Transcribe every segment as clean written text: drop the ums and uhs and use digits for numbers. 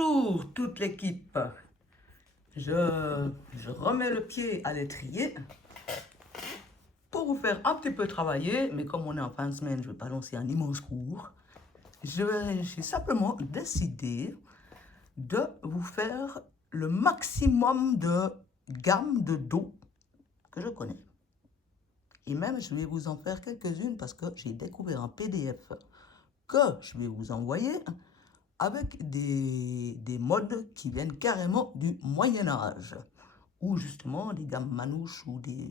Bonjour toute l'équipe. Je remets le pied à l'étrier pour vous faire un petit peu travailler, mais comme on est en fin de semaine, je ne vais pas lancer un immense cours. J'ai simplement décidé de vous faire le maximum de gammes de Do que je connais. Et même, je vais vous en faire quelques-unes parce que j'ai découvert un PDF que je vais vous envoyer avec des modes qui viennent carrément du Moyen-Âge, ou justement des gammes manouches, ou des...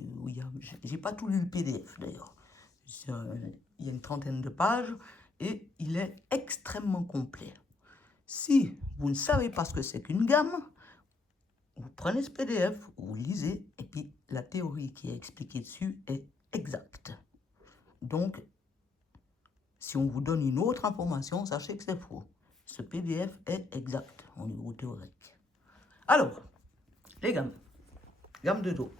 J'ai pas tout lu le PDF d'ailleurs. Il y a une trentaine de pages et il est extrêmement complet. Si vous ne savez pas ce que c'est qu'une gamme, vous prenez ce PDF, vous lisez, et puis la théorie qui est expliquée dessus est exacte. Donc, si on vous donne une autre information, sachez que c'est faux. Ce PDF est exact au niveau théorique. Alors, les gammes de Do.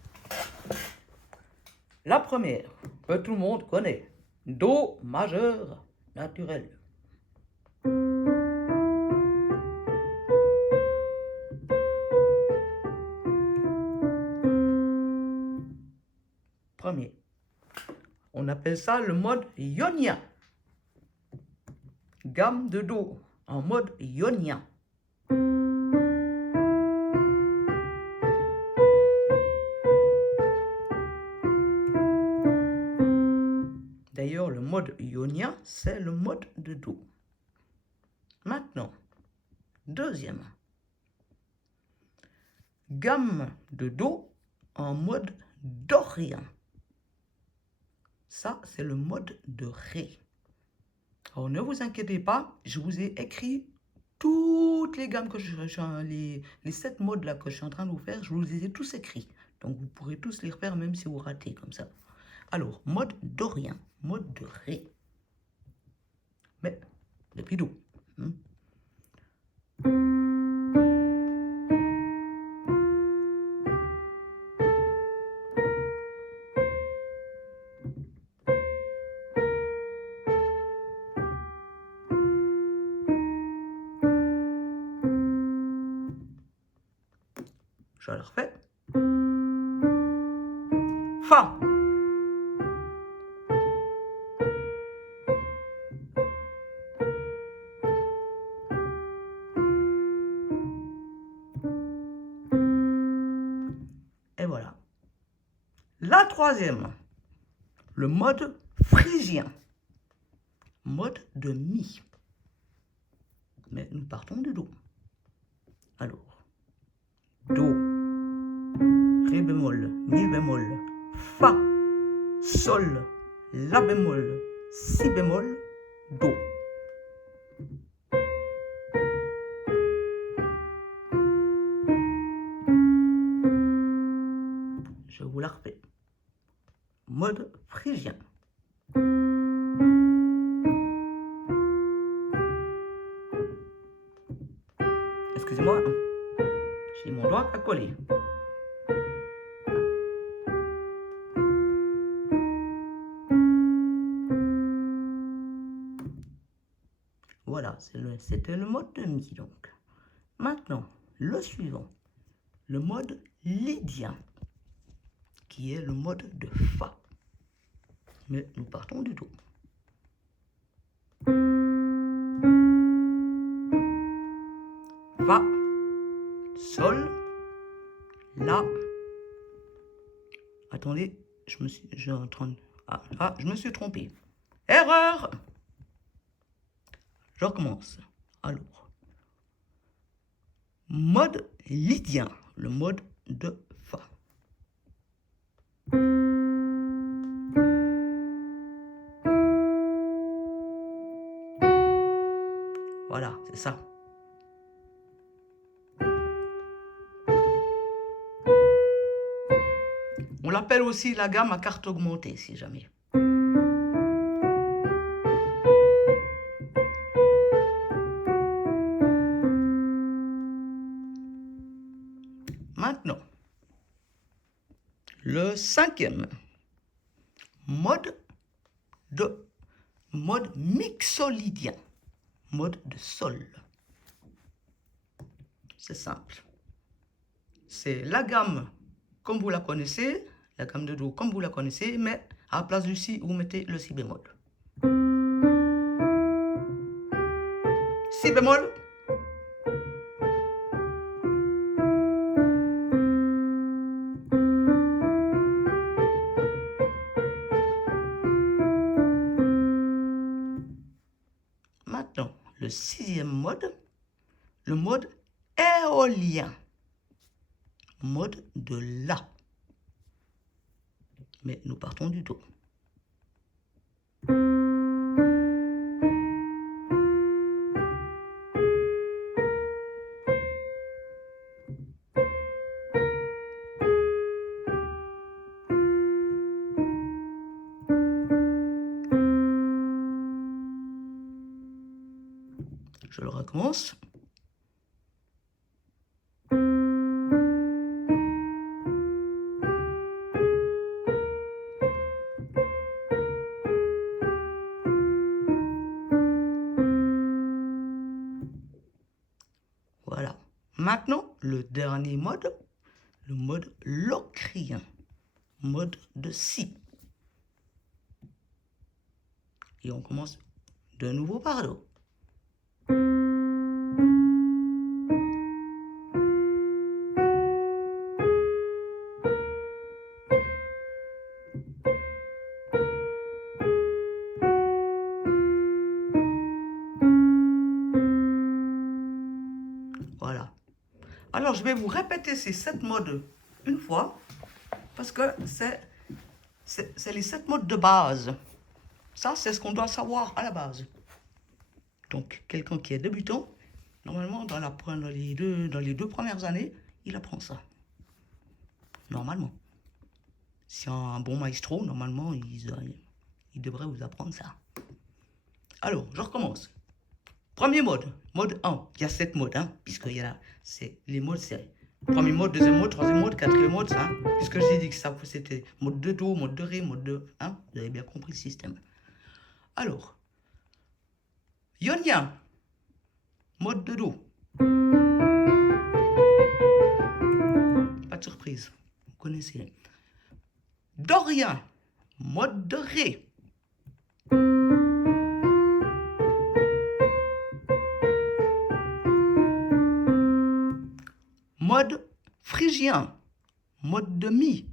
La première, que tout le monde connaît, Do majeur naturel. Premier. On appelle ça le mode ionien. Gamme de Do en mode ionien. D'ailleurs, le mode ionien, c'est le mode de Do. Maintenant, deuxième. Gamme de Do en mode dorien. Ça, c'est le mode de Ré. Alors, ne vous inquiétez pas, je vous ai écrit toutes les gammes que les 7 modes là que je suis en train de vous faire, je vous les ai tous écrits. Donc, vous pourrez tous les refaire même si vous ratez comme ça. Alors, mode dorien, mode de Ré. Mais, depuis Do. Je le refais. Fa. Et voilà. La troisième, le mode phrygien. Mode de Mi. Mais nous partons de Do. Alors, Do, Ré bémol, Mi bémol, Fa, Sol, La bémol, Si bémol, Do. Je vous la refais. Mode phrygien. Excusez-moi, j'ai mon doigt à coller. Voilà, c'était le mode de Mi donc. Maintenant, le suivant, le mode lydien, qui est le mode de Fa. Mais nous partons du Do. Fa, Sol, La. Attendez, je me suis trompé. Erreur! Je recommence. Alors, mode lydien, le mode de Fa. Voilà, c'est ça. On l'appelle aussi la gamme à carte augmentée, si jamais. Maintenant, le cinquième, mode mixolydien, mode de Sol. c'est simple. C'est la gamme comme vous la connaissez, la gamme de Do comme vous la connaissez, mais à la place du Si, vous mettez le Si bémol. Si bémol. Maintenant, le 6e mode, le mode éolien. Mode de La. Mais nous partons du Do. Je le recommence. Voilà. Maintenant, le dernier mode, le mode locrien, mode de Si. Et on commence de nouveau par Do. Voilà. Alors, je vais vous répéter ces 7 modes une fois, parce que c'est les 7 modes de base. Ça, c'est ce qu'on doit savoir à la base. Donc, quelqu'un qui est débutant, normalement, dans les 2 premières années, il apprend ça. Normalement. Si un bon maestro, normalement, il devrait vous apprendre ça. Alors, je recommence. Premier mode, mode 1. Il y a 7 modes, hein, puisqu'il y a les modes, c'est premier mode, deuxième mode, troisième mode, quatrième mode, ça. Puisque j'ai dit que ça, c'était mode de Do, mode de Ré, mode de... Hein, vous avez bien compris le système. Alors, ionien, mode de Do. Pas de surprise, vous connaissez. Dorien, mode de Ré. Mode phrygien, mode de Mi.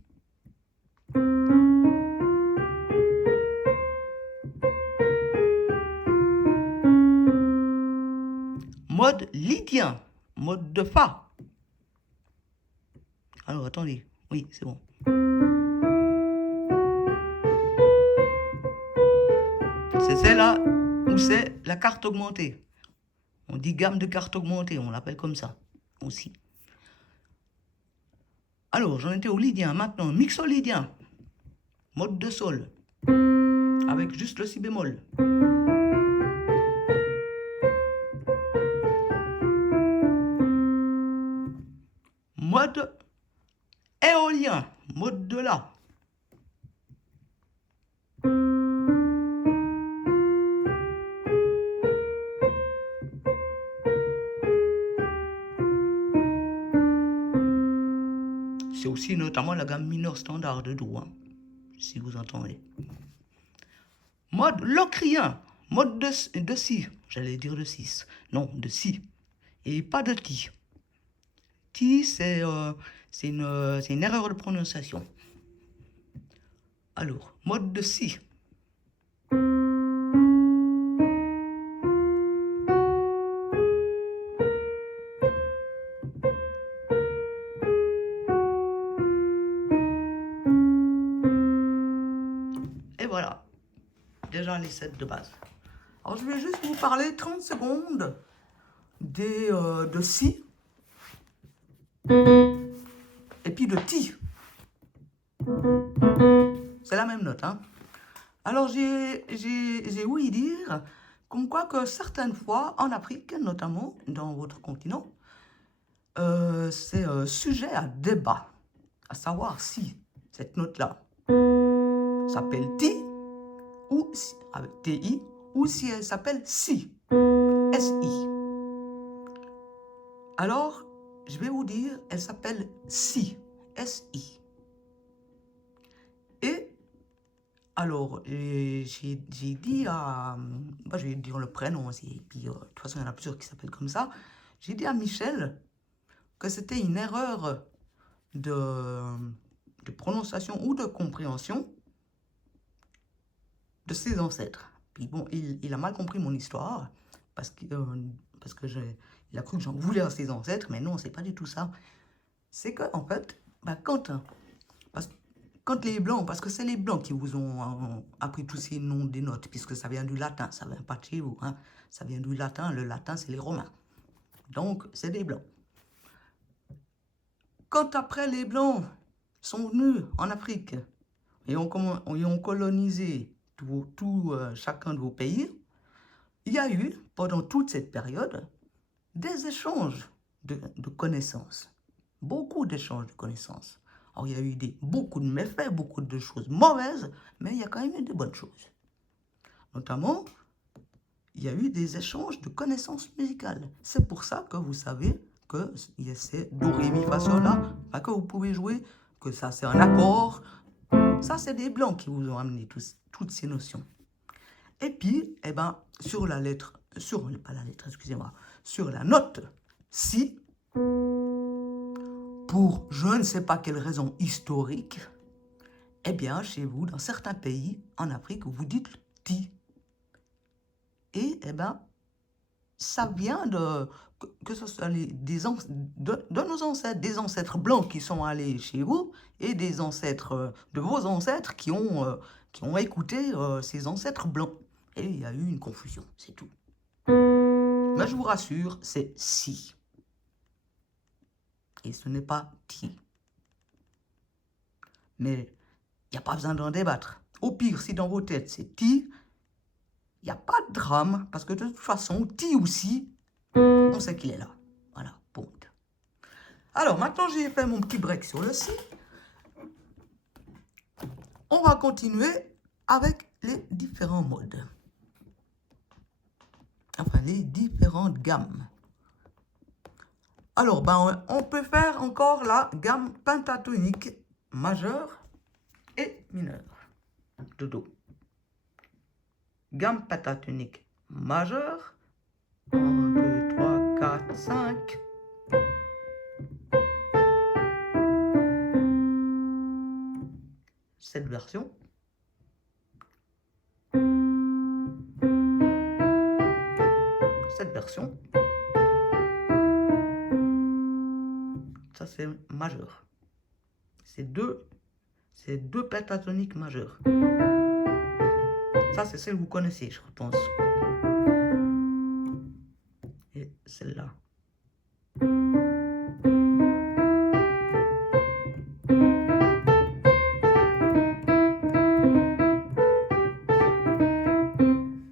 Mode lydien, mode de Fa. Alors, attendez, oui, c'est bon. C'est celle-là où c'est la carte augmentée. On dit gamme de cartes augmentée, on l'appelle comme ça aussi. Alors, j'en étais au lydien, maintenant, mixolydien, mode de Sol, avec juste le Si bémol. Mode éolien, mode de La. C'est aussi notamment la gamme mineure standard de Do, hein, si vous entendez. Mode locrien, mode de Si, j'allais dire de 6, non, de Si, et pas de Ti. Ti, c'est une erreur de prononciation. Alors, mode de Si. Et voilà, déjà les 7 de base. Alors, je vais juste vous parler 30 secondes de Si et puis de Ti. C'est la même note, hein. Alors, j'ai ouï dire comme quoi que certaines fois, en Afrique, notamment dans votre continent, c'est sujet à débat, à savoir si cette note-là s'appelle Ti, ou avec TI, ou si elle s'appelle Si, SI. Alors, je vais vous dire, elle s'appelle Si, S-I. Et alors, j'ai dit à... bah, je vais dire le prénom aussi, et puis de toute façon, il y en a plusieurs qui s'appellent comme ça. J'ai dit à Michel que c'était une erreur de prononciation ou de compréhension de ses ancêtres. Puis bon, il a mal compris mon histoire, parce que il a cru que j'en voulais à ses ancêtres, mais non, c'est pas du tout ça. C'est que, en fait, bah, quand les Blancs, parce que c'est les Blancs qui vous ont appris tous ces noms des notes, puisque ça vient du latin, ça vient pas de chez vous, hein, ça vient du latin, le latin c'est les Romains. Donc, c'est des Blancs. Quand après les Blancs sont venus en Afrique et ont colonisé chacun de vos pays, il y a eu, pendant toute cette période, des échanges de connaissances. Beaucoup d'échanges de connaissances. Alors, il y a eu beaucoup de méfaits, beaucoup de choses mauvaises, mais il y a quand même eu de bonnes choses. Notamment, il y a eu des échanges de connaissances musicales. C'est pour ça que vous savez que c'est Do, Ré, Mi, Fa, Sol, La, que vous pouvez jouer, que ça c'est un accord. Ça, c'est des Blancs qui vous ont amené toutes ces notions. Et puis, eh ben, sur la note Si, pour je ne sais pas quelle raison historique, eh bien, chez vous, dans certains pays, en Afrique, vous dites Ti. Et, eh ben, ça vient que ce soit de nos ancêtres, des ancêtres blancs qui sont allés chez vous, et des ancêtres, de vos ancêtres qui ont écouté ces ancêtres blancs. Et il y a eu une confusion, c'est tout. Mais je vous rassure, c'est Si. Et ce n'est pas Ti. Mais il n'y a pas besoin d'en débattre. Au pire, si dans vos têtes c'est Ti, il n'y a pas de drame, parce que de toute façon, Ti ou Si, on sait qu'il est là. Voilà, point. Alors, maintenant j'ai fait mon petit break sur le Si. On va continuer avec les différents modes. Enfin, les différentes gammes. Alors, ben, on peut faire encore la gamme pentatonique majeure et mineure de Do. Gamme pentatonique majeure. 1, 2, 3, 4, 5. Cette version. Cette version. Ça, c'est majeur. C'est deux pentatoniques majeurs. Ça, c'est celle que vous connaissez, je pense. Et celle-là.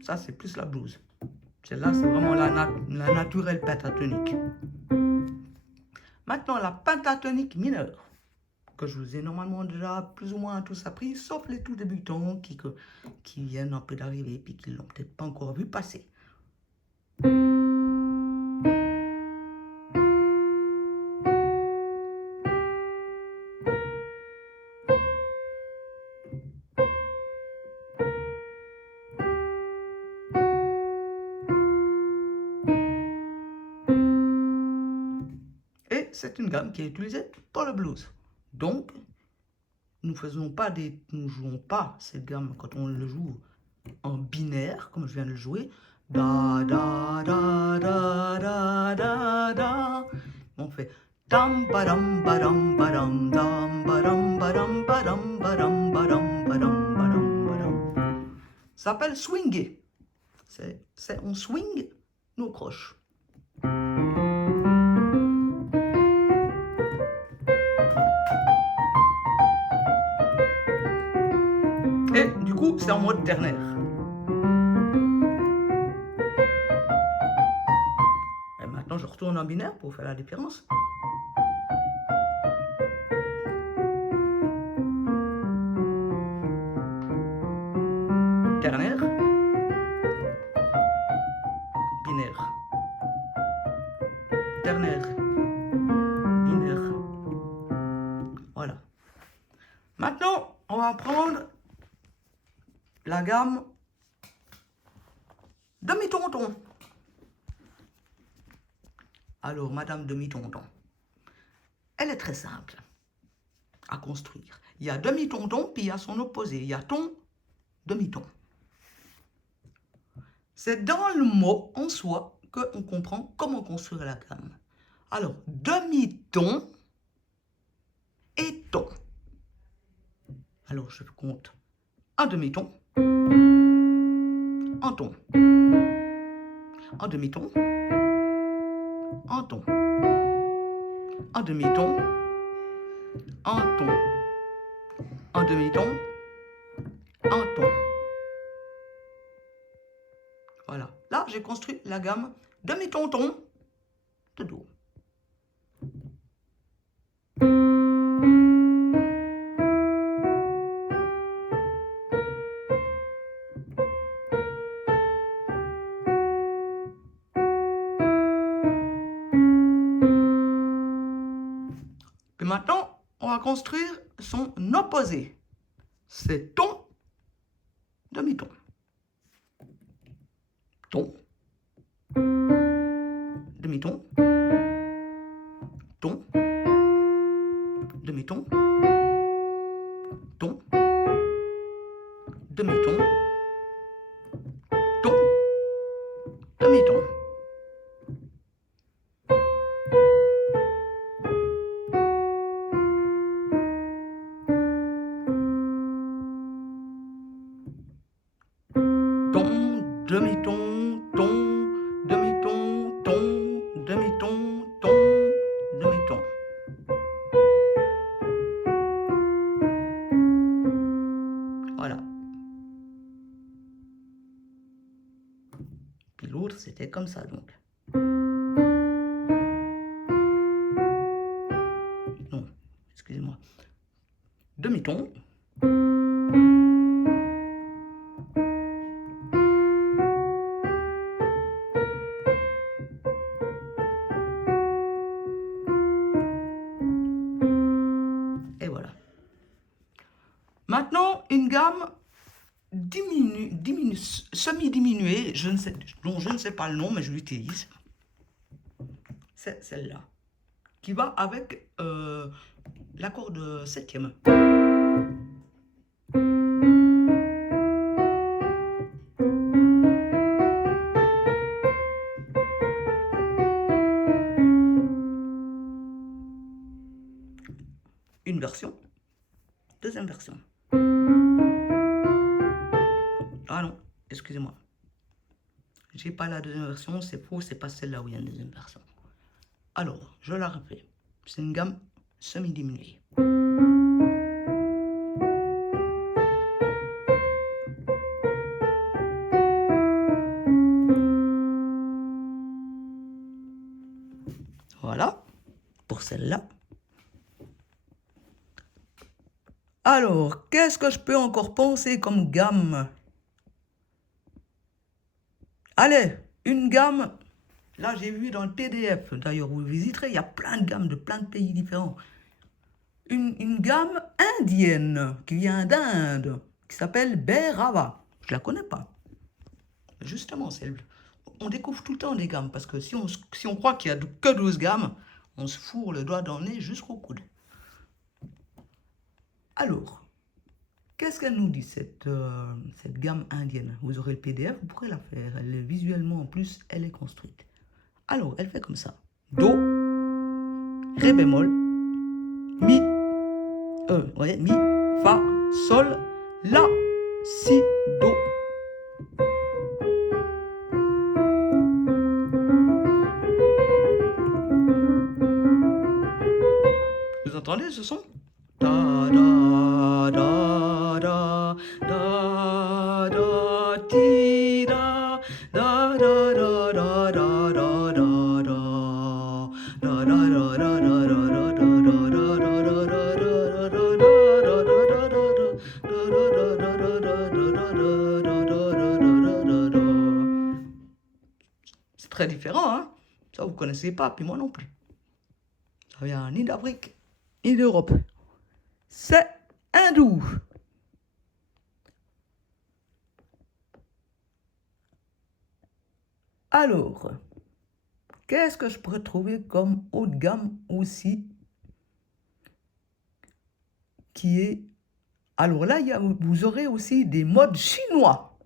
Ça, c'est plus la blues. Celle-là, c'est vraiment la naturelle pentatonique. Maintenant, la pentatonique mineure, que je vous ai normalement déjà plus ou moins tous appris, sauf les tout débutants qui viennent un peu d'arriver et puis qui ne l'ont peut-être pas encore vu passer. Et c'est une gamme qui est utilisée pour le blues. Donc, nous jouons pas cette gamme quand on le joue en binaire, comme je viens de le jouer. Da, da, da, da, da, da, da. On fait dam, badam, badam, badam, dam, badam, badam, badam, badam, badam, badam, badam, badam. Ça s'appelle swinger. On swing nos croches. Et du coup, c'est en mode ternaire. Et maintenant, je retourne en binaire pour faire la différence. Ternaire. Binaire. Ternaire. va prendre la gamme demi-tonton. Alors, Madame demi-tonton, elle est très simple à construire. Il y a demi-tonton, puis il y a son opposé. Il y a ton, demi-ton. C'est dans le mot en soi qu'on comprend comment construire la gamme. Alors, demi-ton et ton. Alors, je compte un demi-ton, un ton, un demi-ton, un ton, un demi-ton, un ton, un demi-ton, un ton. Voilà. Là, j'ai construit la gamme demi-ton-ton de Do. Puis maintenant, on va construire son opposé. C'est ton, demi-ton. Ton, demi-ton, ton, demi-ton, ton, demi-ton, ton, demi-ton. Demi-ton, ton, demi-ton, ton, demi-ton, ton, demi-ton. Voilà. Puis l'autre, c'était comme ça, donc. Non, excusez-moi. Demi-ton. Et voilà. Maintenant, une gamme semi-diminuée, dont je ne sais pas le nom, mais je l'utilise. C'est celle-là, qui va avec l'accord de septième. Une version, deuxième version. Ah non, excusez-moi. J'ai pas la deuxième version, c'est faux, c'est pas celle-là où il y a une deuxième version. Alors, je la refais. C'est une gamme semi-diminuée. Voilà, pour celle-là. Alors, qu'est-ce que je peux encore penser comme gamme? Allez, une gamme. Là, j'ai vu dans le PDF, d'ailleurs, vous visiterez, il y a plein de gammes de plein de pays différents. Une gamme indienne qui vient d'Inde, qui s'appelle Bhairava. Je la connais pas. Justement, on découvre tout le temps des gammes, parce que si on croit qu'il n'y a que 12 gammes, on se fourre le doigt dans le nez jusqu'au coude. Alors, qu'est-ce qu'elle nous dit, cette gamme indienne? Vous aurez le PDF, vous pourrez la faire. Visuellement, en plus, elle est construite. Alors, elle fait comme ça. Do, Ré bémol, Mi, voyez, Mi, Fa, Sol, La, Si, Do. Vous entendez ce son? Da, da, da, da, da, da, ti, da, da, da, da, da, da, da, da, da, da, da, da, c'est très différent, hein? Ça, vous ne connaissez pas, puis moi non plus. Ça vient ni d'Afrique, ni d'Europe. C'est hindou. Alors, qu'est-ce que je pourrais trouver comme haut de gamme aussi qui est... Alors là, vous aurez aussi des modes chinois.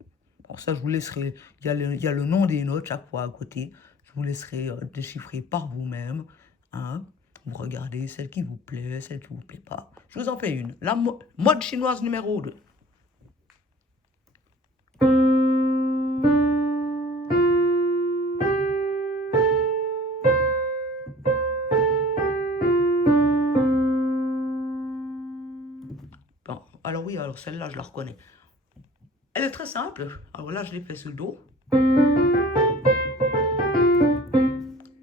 Alors ça, je vous laisserai... Il y a le nom des notes chaque fois à côté. Je vous laisserai déchiffrer par vous-même. Hein. Vous regardez celle qui vous plaît, celle qui ne vous plaît pas. Je vous en fais une. La mode chinoise numéro 2. Bon, alors oui, alors celle-là, je la reconnais. Elle est très simple. Alors là, je l'ai fait sur le dos.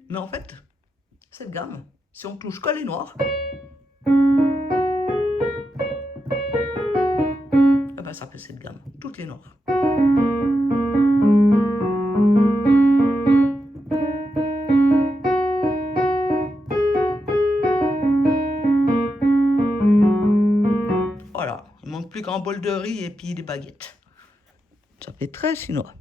Mais en fait, cette gamme, si on touche que les noirs, eh ben, ça fait cette gamme, toutes les noirs. Voilà, il manque plus qu'un bol de riz et puis des baguettes. Ça fait très chinois.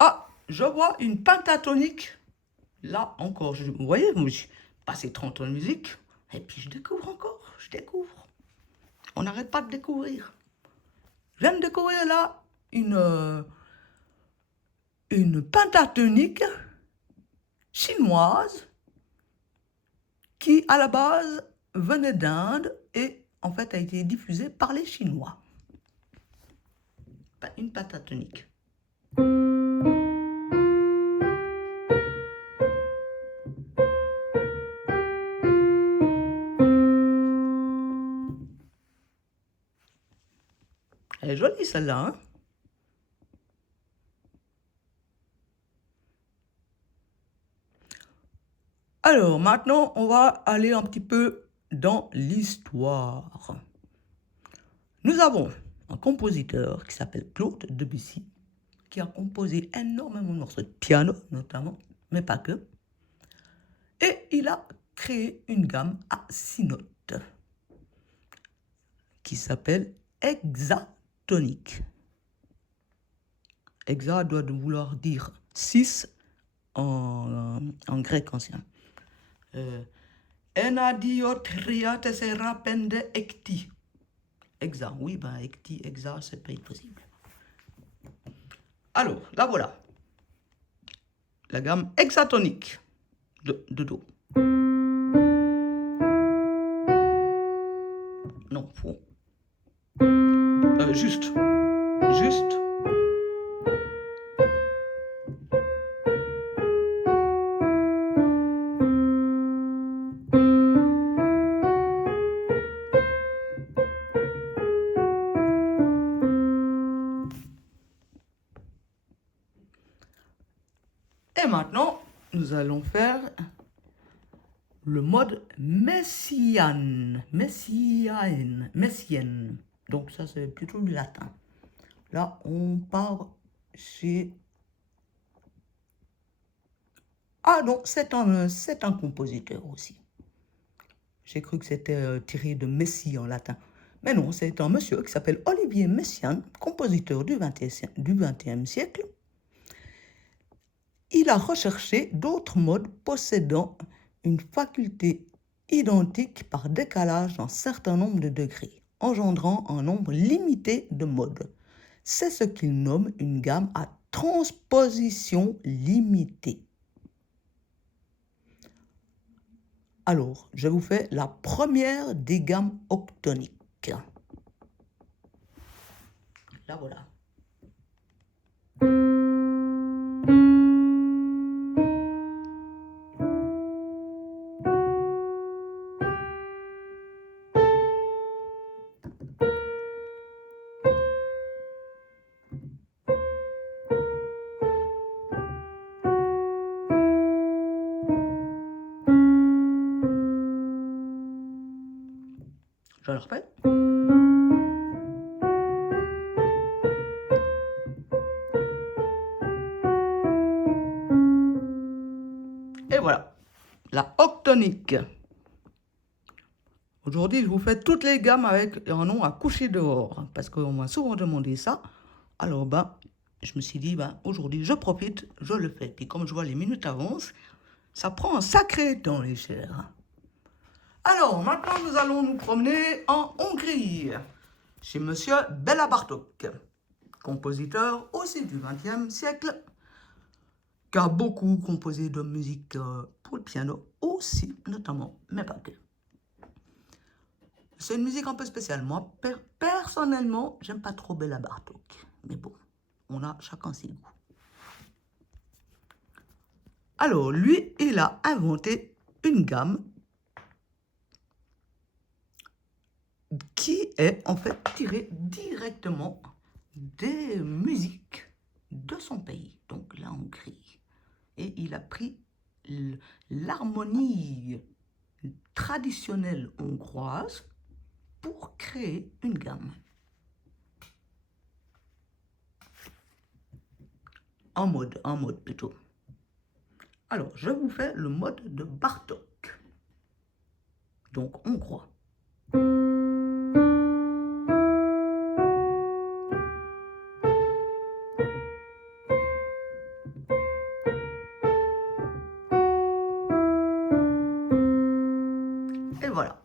Ah, je vois une pentatonique. Là encore, vous voyez, j'ai passé 30 ans de musique. Et puis je découvre encore, je découvre. On n'arrête pas de découvrir. Je viens de découvrir là une pentatonique chinoise qui à la base venait d'Inde et en fait a été diffusée par les Chinois. Une pentatonique. Elle est jolie celle-là, hein? Alors, maintenant, on va aller un petit peu dans l'histoire. Nous avons un compositeur qui s'appelle Claude Debussy, qui a composé énormément de morceaux de piano, notamment, mais pas que. Et il a créé une gamme à 6 notes qui s'appelle hexatonique. Hexa doit vouloir dire 6 en grec ancien. Enadiotria tessera pende ecti. Hexa, oui, ben ecti, hexa, c'est pas possible. Alors, là voilà. La gamme hexatonique de Do. Non, faux. Juste. Juste. Et maintenant, nous allons faire le mode messienne. Messienne. Donc ça, c'est plutôt du latin. Là, on part chez... Ah non, c'est un compositeur aussi. J'ai cru que c'était tiré de Messie en latin. Mais non, c'est un monsieur qui s'appelle Olivier Messiaen, compositeur du XXe siècle. Il a recherché d'autres modes possédant une faculté identique par décalage d'un certain nombre de degrés, engendrant un nombre limité de modes. C'est ce qu'il nomme une gamme à transposition limitée. Alors, je vous fais la première des gammes octoniques. Là, voilà. Je le refais. Et voilà, la octonique. Aujourd'hui, je vous fais toutes les gammes avec un nom à coucher dehors. Parce qu'on m'a souvent demandé ça. Alors, je me suis dit, aujourd'hui, je profite, je le fais. Puis comme je vois les minutes avancent, ça prend un sacré temps, les chers. Alors, maintenant, nous allons nous promener en Hongrie, chez Monsieur Béla Bartók, compositeur aussi du XXe siècle, qui a beaucoup composé de musique pour le piano aussi, notamment, mais pas que. C'est une musique un peu spéciale. Moi, personnellement, j'aime pas trop Béla Bartók. Mais bon, on a chacun ses goûts. Alors, lui, il a inventé une gamme qui est en fait tirée directement des musiques de son pays, donc la Hongrie. Et il a pris l'harmonie traditionnelle hongroise pour créer une gamme. En mode plutôt. Alors, je vous fais le mode de Bartók. Donc, hongrois. Et voilà.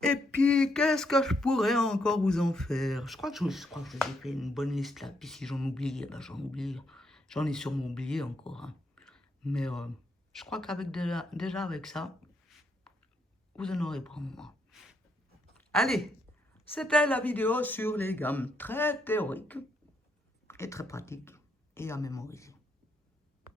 Et puis, qu'est-ce que je pourrais encore vous en faire? Je crois que je vous ai fait une bonne liste là. Puis si j'en oublie, j'en oublie. J'en ai sûrement oublié encore. Hein. Mais je crois qu'avec déjà avec ça, vous en aurez pour moi. Allez, c'était la vidéo sur les gammes très théoriques et très pratiques et à mémoriser.